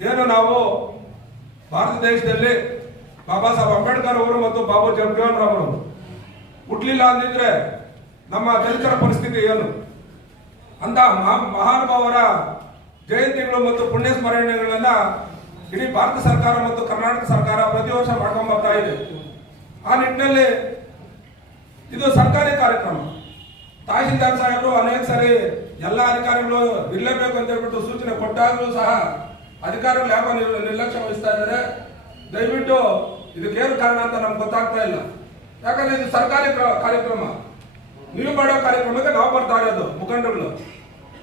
ಏನು ನಾವು ಭಾರತ ದೇಶದಲ್ಲಿ ಬಾಬಾ ಸಾಹೇಬ್ ಅಂಬೇಡ್ಕರ್ ಅವರು ಮತ್ತು ಬಾಬು ಜಗಜೀವನ್ ರಾಮ್ ಅವರು ಹುಟ್ಲಿಲ್ಲ ಅಂದಿದ್ರೆ ನಮ್ಮ ದಲಿತರ ಪರಿಸ್ಥಿತಿ ಏನು? ಅಂತ ಮಹಾ- ಮಹಾನುಭಾವರ ಜಯಂತಿಗಳು ಮತ್ತು ಪುಣ್ಯ ಸ್ಮರಣೆಗಳನ್ನ ಇಡೀ ಭಾರತ ಸರ್ಕಾರ ಮತ್ತು ಕರ್ನಾಟಕ ಸರ್ಕಾರ ಪ್ರತಿ ವರ್ಷ ಮಾಡ್ಕೊಂಡು ಬರ್ತಾ ಇದೆ. ಆ ನಿಟ್ಟಿನಲ್ಲಿ ಇದು ಸರ್ಕಾರಿ ಕಾರ್ಯಕ್ರಮ. ತಹಶೀಲ್ದಾರ್ ಸಾಹೇಬರು ಅನೇಕ ಸಾರಿ ಎಲ್ಲ ಅಧಿಕಾರಿಗಳು ಇರಲೇಬೇಕು ಅಂತ ಹೇಳ್ಬಿಟ್ಟು ಸೂಚನೆ ಕೊಟ್ಟಾಗಲೂ ಸಹ ಅಧಿಕಾರಿಗಳು ಯಾಕೋ ನಿರ್- ನಿರ್ಲಕ್ಷ್ಯ ವಹಿಸ್ತಾ ಇದ್ದಾರೆ. ದಯವಿಟ್ಟು ಇದಕ್ಕೇನು ಕಾರಣ ಅಂತ ನಮ್ಗೆ ಗೊತ್ತಾಗ್ತಾ ಇಲ್ಲ. ಯಾಕಂದ್ರೆ ಇದು ಸರ್ಕಾರಿ ಕ್ರ- ಕಾರ್ಯಕ್ರಮ. ನೀವು ಮಾಡೋ ಕಾರ್ಯಕ್ರಮಕ್ಕೆ ನಾವು ಬರ್ತಾ ಇರೋದು ಮುಖಂಡರುಗಳು.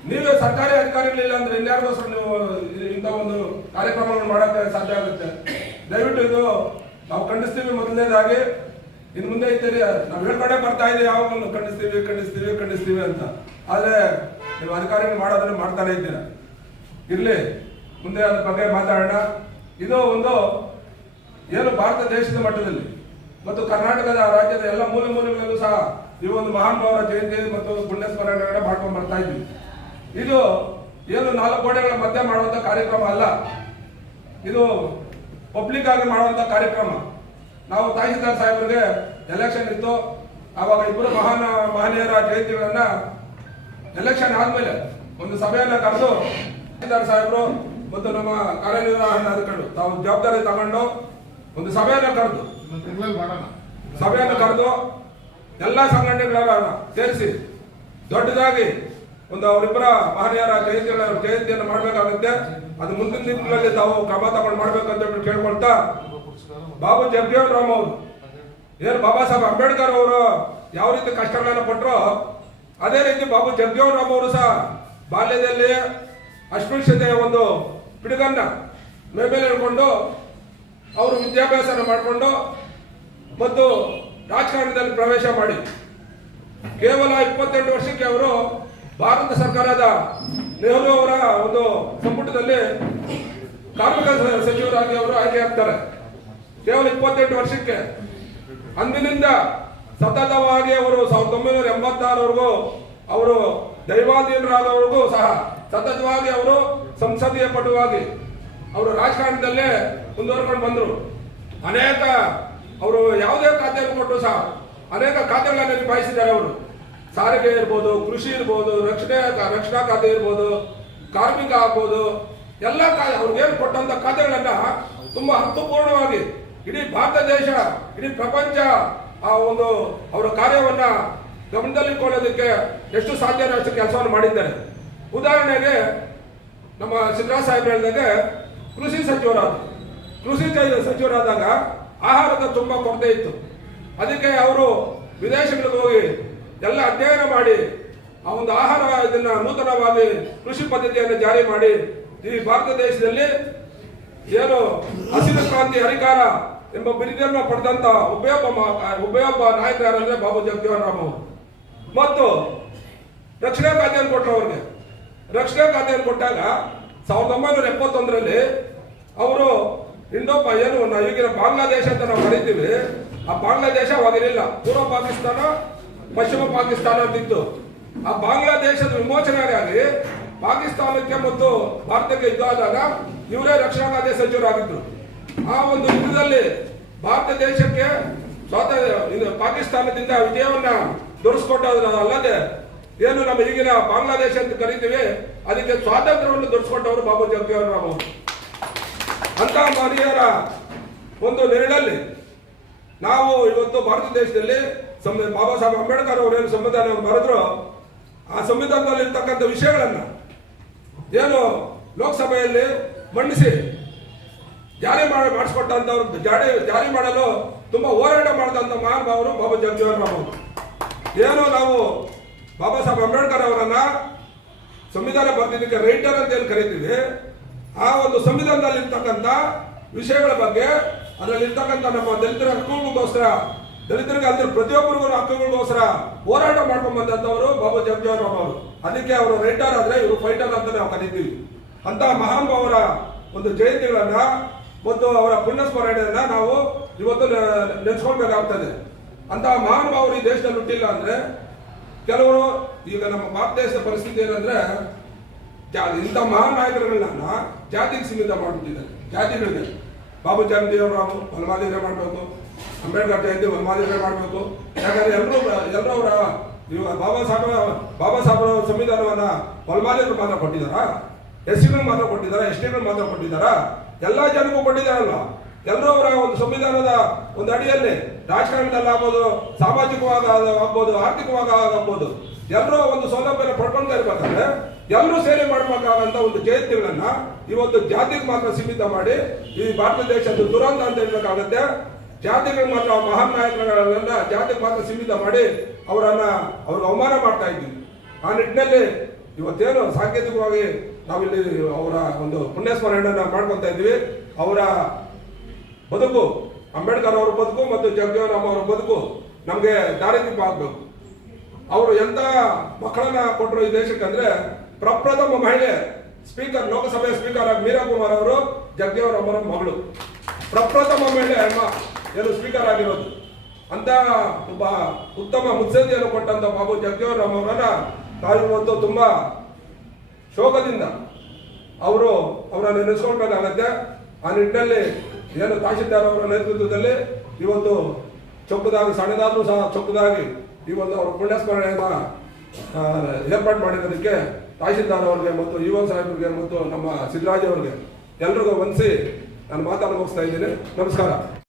ನೀವೇ ಸರ್ಕಾರಿ ಅಧಿಕಾರಿಗಳಿಲ್ಲ ಅಂದ್ರೆ ಇನ್ಯಾರಿಗೋಸ್ಕರ ನೀವು ಇಂಥ ಒಂದು ಕಾರ್ಯಕ್ರಮವನ್ನು ಮಾಡೋಕ್ಕೆ ಸಾಧ್ಯ ಆಗುತ್ತೆ. ದಯವಿಟ್ಟು ಇದು ನಾವು ಖಂಡಿಸ್ತೀವಿ ಮೊದಲನೇದಾಗಿ. ಇನ್ನು ಮುಂದೆ ಇದ್ದೀರಿ, ನಾವು ಹೇಳ್ಕೊಂಡೇ ಬರ್ತಾ ಇದೆ ಯಾವಾಗಲೂ ಖಂಡಿಸ್ತೀವಿ ಖಂಡಿಸ್ತೀವಿ ಖಂಡಿಸ್ತೀವಿ ಅಂತ. ಆದ್ರೆ ನೀವು ಅಧಿಕಾರಿಗಳು ಮಾಡೋದನ್ನ ಮಾಡ್ತಾನೆ ಇದ್ದೀರಾ? ಇರ್ಲಿ. ಮುಂದೆ ಅದ್ರ ಬಗ್ಗೆ ಮಾತಾಡೋಣ. ಇದು ಒಂದು ಏನು ಭಾರತ ದೇಶದ ಮಟ್ಟದಲ್ಲಿ ಮತ್ತು ಕರ್ನಾಟಕದ ರಾಜ್ಯದ ಎಲ್ಲ ಮೂಲೆ ಮೂಲೆಗಳಲ್ಲೂ ಸಹ ಈ ಒಂದು ಮಹಾನುಭಾವರ ಜಯಂತಿ ಮತ್ತು ಪುಣ್ಯ ಸ್ಮರಣೆಗಳನ್ನ ಮಾಡ್ಕೊಂಡು ಬರ್ತಾ ಇದ್ವಿ ಇದು ಏನು ನಾಲ್ಕು ಗೋಡೆಗಳ ಮಧ್ಯೆ ಮಾಡುವಂತ ಕಾರ್ಯಕ್ರಮ ಅಲ್ಲ. ಇದು ಪಬ್ಲಿಕ್ ಆಗಿ ಮಾಡುವಂತ ಕಾರ್ಯಕ್ರಮ. ನಾವು ತಹಸೀಲ್ದಾರ್ ಸಾಹೇಬರಿಗೆ ಎಲೆಕ್ಷನ್ ಇತ್ತು. ಆವಾಗ ಇಬ್ಬರು ಮಹಾನ್ ಮಹನೀಯರ ಜಯಂತಿಗಳನ್ನ ಎಲೆಕ್ಷನ್ ಆದ್ಮೇಲೆ ಒಂದು ಸಭೆಯನ್ನ ಕರೆದು ತಹಸೀಲ್ದಾರ್ ಸಾಹೇಬರು ಮತ್ತು ನಮ್ಮ ಕಾರ್ಯನಿರ್ವಹಣಾಧಿಕಾರಿಗಳು ತಾವು ಜವಾಬ್ದಾರಿ ತಗೊಂಡು ಒಂದು ಸಭೆಯನ್ನು ಕರೆದು ಸಭೆಯನ್ನು ಕರೆದು ಎಲ್ಲ ಸಂಘಟನೆಗಳನ್ನ ಸೇರಿಸಿ, ದೊಡ್ಡದಾಗಿ ಒಂದು ಅವರಿಬ್ಬರ ಮಹನೀಯರ ಜಯಂತಿಗಳ ಜಯಂತಿಯನ್ನು ಮಾಡಬೇಕಾಗುತ್ತೆ. ಅದು ಮುಂದಿನ ದಿನಗಳಲ್ಲಿ ತಾವು ಕ್ರಮ ತಗೊಂಡು ಮಾಡಬೇಕಂತ ಹೇಳಿ ಕೇಳ್ಕೊಳ್ತಾ, ಬಾಬು ಜಗಜೀವನ್ ರಾಮ್ ಅವರು, ಏನು ಬಾಬಾ ಸಾಹೇಬ್ ಅಂಬೇಡ್ಕರ್ ಅವರು ಯಾವ ರೀತಿ ಕಷ್ಟಗಳನ್ನು ಕೊಟ್ಟರು ಅದೇ ರೀತಿ ಬಾಬು ಜಗಜೀವನ್ ರಾಮ್ ಅವರು ಸಹ ಬಾಲ್ಯದಲ್ಲಿ ಅಸ್ಪೃಶ್ಯತೆಯ ಒಂದು ಪಿಡುಗನ್ನ ಮೇಮೇಲೆ ಹಿಡ್ಕೊಂಡು ಅವರು ವಿದ್ಯಾಭ್ಯಾಸನ ಮಾಡಿಕೊಂಡು ಮತ್ತು ರಾಜಕಾರಣದಲ್ಲಿ ಪ್ರವೇಶ ಮಾಡಿ. ಕೇವಲ ಇಪ್ಪತ್ತೆಂಟು ವರ್ಷಕ್ಕೆ ಅವರು ಭಾರತ ಸರ್ಕಾರದ ನೆಹರು ಅವರ ಒಂದು ಸಂಪುಟದಲ್ಲಿ ಕಾರ್ಮಿಕ ಸಚಿವರಾಗಿ ಅವರು ಆಯ್ಕೆ ಆಗ್ತಾರೆ. ಕೇವಲ ಇಪ್ಪತ್ತೆಂಟು ವರ್ಷಕ್ಕೆ ಅಂದಿನಿಂದ ಸತತವಾಗಿ ಅವರು ಸಾವಿರದ ಒಂಬೈನೂರ ಎಂಬತ್ತಾರವರೆಗೂ ಅವರು ದೈವಾಧೀನರಾದವರೆಗೂ ಸಹ ಸತತವಾಗಿ ಅವರು ಸಂಸದೀಯ ಪಟುವಾಗಿ ಅವರು ರಾಜಕಾರಣದಲ್ಲೇ ಮುಂದುವರ್ಕೊಂಡು ಬಂದರು. ಅನೇಕ ಅವರು ಯಾವುದೇ ಖಾತೆಯನ್ನು ಕೊಟ್ಟರು ಸಹ. ಅನೇಕ ಖಾತೆಗಳನ್ನು ನಿಭಾಯಿಸಿದ್ದಾರೆ ಅವರು. ಸಾರಿಗೆ ಇರ್ಬೋದು, ಕೃಷಿ ಇರ್ಬೋದು, ರಕ್ಷಣೆ, ರಕ್ಷಣಾ ಖಾತೆ ಇರ್ಬೋದು, ಕಾರ್ಮಿಕ ಆಗ್ಬೋದು, ಎಲ್ಲ ಅವ್ರಿಗೇನು ಕೊಟ್ಟಂತ ಖಾತೆಗಳನ್ನ ತುಂಬಾ ಅರ್ಥಪೂರ್ಣವಾಗಿ ಇಡೀ ಭಾರತ ದೇಶ, ಇಡೀ ಪ್ರಪಂಚ ಆ ಒಂದು ಅವರ ಕಾರ್ಯವನ್ನ ಗಮನದಲ್ಲಿಟ್ಕೊಳ್ಳೋದಕ್ಕೆ ಎಷ್ಟು ಸಾಧ್ಯ ಅಷ್ಟು ಕೆಲಸವನ್ನು ಮಾಡಿದ್ದಾರೆ. ಉದಾಹರಣೆಗೆ ನಮ್ಮ ಸಿದ್ದರಾಜ ಸಾಹೇಬ್ ಹೇಳಿದಾಗ ಕೃಷಿ ಸಚಿವರಾದ ಕೃಷಿ ಸಚಿವರಾದಾಗ ಆಹಾರದ ತುಂಬ ಕೊರತೆ ಇತ್ತು. ಅದಕ್ಕೆ ಅವರು ವಿದೇಶಗಳಿಗೆ ಹೋಗಿ ಎಲ್ಲ ಅಧ್ಯಯನ ಮಾಡಿ ಆ ಒಂದು ಆಹಾರ ಇದನ್ನ ನೂತನವಾಗಿ ಕೃಷಿ ಪದ್ಧತಿಯನ್ನು ಜಾರಿ ಮಾಡಿ ಈ ಭಾರತ ದೇಶದಲ್ಲಿ ಏನು ಹಸಿರು ಕ್ರಾಂತಿ ಹರಿಕಾರ ಎಂಬ ಬಿರುದನ್ನು ಪಡೆದಂತ ಉಭಯೊಬ್ಬ ಉಭಯೊಬ್ಬ ನಾಯಕ ಯಾರಂದ್ರೆ ಬಾಬು ಜಗಜೀವನ್ ರಾಮ್ ಅವರು. ಮತ್ತು ರಕ್ಷಣಾ ಖಾತೆಯನ್ನು ಕೊಟ್ಟರು ಅವ್ರಿಗೆ. ರಕ್ಷಣಾ ಖಾತೆಯನ್ನು ಕೊಟ್ಟಾಗ ಸಾವಿರದ ಒಂಬೈನೂರ ಎಪ್ಪತ್ತೊಂದರಲ್ಲಿ ಅವರು ಇಂಡೋಪ ಏನು ನಾವು ಈಗಿನ ಬಾಂಗ್ಲಾದೇಶ ಅಂತ ನಾವು ಕರಿತೀವಿ. ಆ ಬಾಂಗ್ಲಾದೇಶ ಅವಾಗಿರಲಿಲ್ಲ. ಪೂರ್ವ ಪಾಕಿಸ್ತಾನ, ಪಶ್ಚಿಮ ಪಾಕಿಸ್ತಾನ ಅಂತಿತ್ತು. ಆ ಬಾಂಗ್ಲಾದೇಶದ ವಿಮೋಚನೆಗಾಗಿ ಪಾಕಿಸ್ತಾನಕ್ಕೆ ಮತ್ತು ಭಾರತಕ್ಕೆ ಯುದ್ಧ ಆದಾಗ ಇವರೇ ರಕ್ಷಣಾ ಖಾತೆ ಸಚಿವರಾಗಿದ್ರು. ಆ ಒಂದು ಯುದ್ಧದಲ್ಲಿ ಭಾರತ ದೇಶಕ್ಕೆ ಸ್ವಾತಂತ್ರ್ಯ ಪಾಕಿಸ್ತಾನದಿಂದ ವಿಜಯವನ್ನ ದೊರಕಿಸ್ಕೊಟ್ಟಲ್ಲದೆ ಏನು ನಮ್ಮ ಈಗಿನ ಬಾಂಗ್ಲಾದೇಶ ಅಂತ ಕರಿತೀವಿ, ಅದಕ್ಕೆ ಸ್ವಾತಂತ್ರ್ಯವನ್ನು ದೊರಕಿಸ್ಕೊಟ್ಟವರು ಬಾಬು ಜಗಜೀವನ್ ರಾಮ್ ಅವರು ಅಂತ ಮಹನೀಯರ ಒಂದು ನೆರಳಲ್ಲಿ ನಾವು ಇವತ್ತು ಭಾರತ ದೇಶದಲ್ಲಿ ಬಾಬಾ ಸಾಹೇಬ್ ಅಂಬೇಡ್ಕರ್ ಅವರೇನು ಸಂವಿಧಾನವನ್ನು ಬರೆದ್ರು, ಆ ಸಂವಿಧಾನದಲ್ಲಿ ಇರ್ತಕ್ಕಂಥ ವಿಷಯಗಳನ್ನ ಏನು ಲೋಕಸಭೆಯಲ್ಲಿ ಮಂಡಿಸಿ ಜಾರಿ ಮಾಡಿ ಮಾಡಿಸ್ಕೊಟ್ಟಂತವ್ರು ಜಾರಿ ಜಾರಿ ಮಾಡಲು ತುಂಬಾ ಹೋರಾಟ ಮಾಡಿದಂತ ಮಹಾನುಭಾವರು ಬಾಬಾ ಜಗಜೀವನ್ ರಾಮ್ ಏನು ನಾವು ಬಾಬಾ ಸಾಹೇಬ್ ಅಂಬೇಡ್ಕರ್ ಅವರನ್ನ ಸಂವಿಧಾನ ಬರೆದಿದ್ದಕ್ಕೆ ರೈಟರ್ ಅಂತ ಏನು ಕರಿತೀವಿ, ಆ ಒಂದು ಸಂವಿಧಾನದಲ್ಲಿ ಇರ್ತಕ್ಕಂಥ ವಿಷಯಗಳ ಬಗ್ಗೆ, ಅದರಲ್ಲಿ ಇರ್ತಕ್ಕಂಥ ನಮ್ಮ ದಲಿತರ ಹಕ್ಕುಗಳಿಗೋಸ್ಕರ, ದಲಿತರಿಗೆ ಅಂದ್ರೆ ಪ್ರತಿಯೊಬ್ಬರಿಗೂ ಹಕ್ಕುಗಳಿಗೋಸ್ಕರ ಹೋರಾಟ ಮಾಡ್ಕೊಂಡ್ ಬಂದಂತವರು ಬಾಬಾ ಜಗಜೀವನ್ ಅವರು. ಅದಕ್ಕೆ ಅವರು ರೈಟರ್ ಆದ್ರೆ ಇವರು ಫೈಟರ್ ಅಂತ ನಾವು ಕರಿತೀವಿ. ಅಂತ ಅವರ ಒಂದು ಜಯಂತಿಗಳನ್ನ ಮತ್ತು ಅವರ ಪುಣ್ಯ ಸ್ಮರಣೆಯನ್ನ ನಾವು ಇವತ್ತು ನೆನೆಸ್ಕೊಳ್ಬೇಕಾಗ್ತದೆ. ಅಂತ ಮಹಾನ್ ಈ ದೇಶದಲ್ಲಿ ಹುಟ್ಟಿಲ್ಲ ಅಂದ್ರೆ ಕೆಲವರು ಈಗ ನಮ್ಮ ಭಾರತ ದೇಶದ ಪರಿಸ್ಥಿತಿ ಏನಂದ್ರೆ ಇಂಥ ಮಹಾನ್ ನಾಯಕರುಗಳನ್ನ ಜಾತಿಗೆ ಸೀಮಿತ ಮಾಡಿಬಿಟ್ಟಿದ್ದಾರೆ. ಜಾತಿಗಳಿಗೆ ಬಾಬು ಜಗಜೀವನರಾಮ್ ವನಮಾಲಿನ್ಯ ಮಾಡಬೇಕು. ಅಂಬೇಡ್ಕರ್ ಜಯಂತಿ ವನಮಾಲಿನ್ಯ ಮಾಡಬೇಕು. ಯಾಕಂದ್ರೆ ಎಲ್ಲರೂ ಎಲ್ಲರೂ ಅವರ ಬಾಬಾ ಸಾಹೇಬ್ ಬಾಬಾ ಸಾಹೇಬ್ ಅವರ ಸಂವಿಧಾನವನ್ನ ವನಮಾಲಿನ್ಯರು ಮಾತ್ರ ಕೊಟ್ಟಿದ್ದಾರಾ? ಎಸ್ ಸಿಗಳು ಮಾತ್ರ ಕೊಟ್ಟಿದ್ದಾರಾ? ಎಸ್ ಟಿಗಳು ಮಾತ್ರ ಕೊಟ್ಟಿದ್ದಾರಾ? ಎಲ್ಲಾ ಜನಕ್ಕೂ ಕೊಟ್ಟಿದ್ದಾರಲ್ವಾ? ಎಲ್ಲರೂ ಅವರ ಒಂದು ಸಂವಿಧಾನದ ಒಂದು ಅಡಿಯಲ್ಲಿ ರಾಜಕಾರಣದಲ್ಲಿ ಆಗ್ಬೋದು, ಸಾಮಾಜಿಕವಾಗಿ ಆಗ- ಆಗ್ಬೋದು, ಆರ್ಥಿಕವಾಗಿ ಆಗ್ಬೋದು, ಎಲ್ಲರೂ ಒಂದು ಸೌಲಭ್ಯ ಪಡ್ಕೊಂತ ಇರ್ಬೇಕಾದ್ರೆ ಎಲ್ಲರೂ ಸೇರಿ ಮಾಡಬೇಕಾದಂತ ಒಂದು ಜಯಂತಿಗಳನ್ನ ಇವತ್ತು ಜಾತಿಗೆ ಮಾತ್ರ ಸೀಮಿತ ಮಾಡಿ ಈ ಭಾರತ ದೇಶದ ದುರಂತ ಅಂತ ಹೇಳ್ಬೇಕಾಗತ್ತೆ. ಜಾತಿಗಳು ಮಾತ್ರ ಮಹಾನ್ ನಾಯಕರನ್ನ ಜಾತಿಗೆ ಮಾತ್ರ ಸೀಮಿತ ಮಾಡಿ ಅವರನ್ನ ಅವ್ರಿಗೆ ಅವಮಾನ ಮಾಡ್ತಾ ಇದ್ದೀವಿ ಆ ನಿಟ್ಟಿನಲ್ಲಿ ಇವತ್ತೇನು ಸಾಂಕೇತಿಕವಾಗಿ ನಾವಿಲ್ಲಿ ಅವರ ಒಂದು ಪುಣ್ಯಸ್ಮರಣೆಯನ್ನ ಮಾಡ್ಕೊತಾ ಇದ್ವಿ ಅವರ ಬದುಕು. ಅಂಬೇಡ್ಕರ್ ಅವರ ಬದುಕು ಮತ್ತು ಜಗಜೀವನರಾಮ್ ಅವರ ಬದುಕು ನಮಗೆ ದಾರಿದೀಪ ಆಗ್ಬೇಕು ಅವರು ಎಂತ ಮಕ್ಕಳನ್ನ ಕೊಟ್ಟರು ಈ ದೇಶಕ್ಕೆ ಅಂದ್ರೆ ಪ್ರಪ್ರಥಮ ಮಹಿಳೆ ಸ್ಪೀಕರ್, ಲೋಕಸಭೆ ಸ್ಪೀಕರ್ ಆಗಿ ಮೀರಾ ಕುಮಾರ್ ಅವರು ಜಗಜೀವನರಾಮ್ ಅವರ ಮಗಳು. ಪ್ರಪ್ರಥಮ ಮಹಿಳೆ ಅಮ್ಮ ಏನು ಸ್ಪೀಕರ್ ಆಗಿರೋದು. ಅಂತ ಒಬ್ಬ ಉತ್ತಮ ಮುತ್ಸದ್ದಿಯನ್ನು ಕೊಟ್ಟಂತ ಬಾಬು ಜಗಜೀವನರಾಮ್ ಅವರನ್ನ ತಾವು ಇವತ್ತು ತುಂಬಾ ಶೋಕದಿಂದ ಅವರು ಅವರನ್ನು ನೆನೆಸ್ಕೊಳ್ಬೇಕಾಗತ್ತೆ ಆ ನಿಟ್ಟಿನಲ್ಲಿ ಏನು ತಹಶೀಲ್ದಾರ್ ಅವರ ನೇತೃತ್ವದಲ್ಲಿ ಇವತ್ತು ಚೊಕ್ಕದಾಗಿ ಸಣ್ಣದಾದರೂ ಸಹ ಚೊಕ್ಕದಾಗಿ ಇವತ್ತು ಅವರ ಪುಣ್ಯಸ್ಮರಣೆಯನ್ನು ಏರ್ಪಾಡು ಮಾಡಿರೋದಕ್ಕೆ ತಹಶೀಲ್ದಾರ್ ಅವರಿಗೆ ಮತ್ತು ಯುವ ಸಾಹೇಬರಿಗೆ ಮತ್ತು ನಮ್ಮ ಸಿದ್ದರಾಜ್ ಅವರಿಗೆ ಎಲ್ರಿಗೂ ವಂದಿಸಿ ನಾನು ಮಾತಾಡ ಮುಗಿಸ್ತಾ ಇದ್ದೀನಿ. ನಮಸ್ಕಾರ.